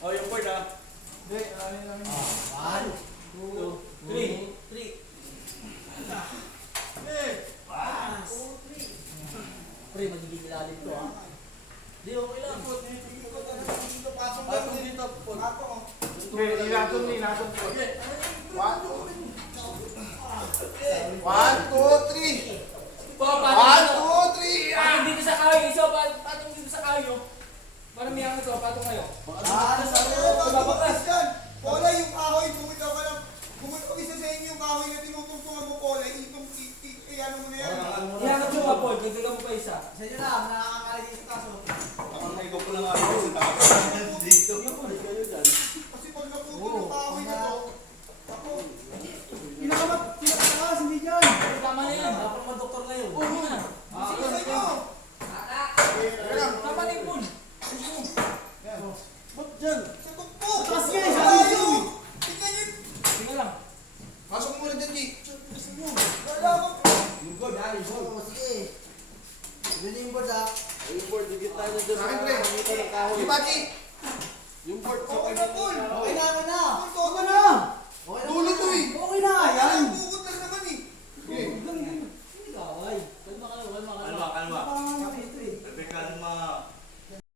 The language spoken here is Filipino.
Oh, yung board ah. Hindi, ayun lang. 1, 2, 3. 3. Pre, magiging ilalim to ah. Hindi, okay lang. Patong dito. Hindi, ilatong ni, ilatong po. 1, 2, 3. Patong dito sa kayo. Isa, patong dito sa kayo. Para may ang ito, patong kayo. Pola, yung kahoy, bumitaw ka lang. Bumitaw isa sa inyo yung kahoy na tinutungtungan mo, Pola. Ano mo na yan? Ihanap mo ka, Paul. Gagdagan mo pa isa. Sa inyo lang, nakakakali dito kaso. Ang naigo ko lang ako sa taas. Dito. Kasi pag naputol yung kahoy na to, ako, Hindi dyan. Tama na yan. Dapat mag-doktor na yun. Oo na. sige sa inyo. Tama na yung Paul. Ba't dyan? Sa tugpo. Taas nga, Wala sabi yun. ko. Tingnan yun. Sige lang. Pasok muna dyan, G. Wala ka. Yung board ha, yung board. Oo, sige. Yun yung board ha. Yung board, digit tayo dyan. Sa akin, pre. Dito ng kahoy. Di ba, Chi? Yung board, Okay na, Paul.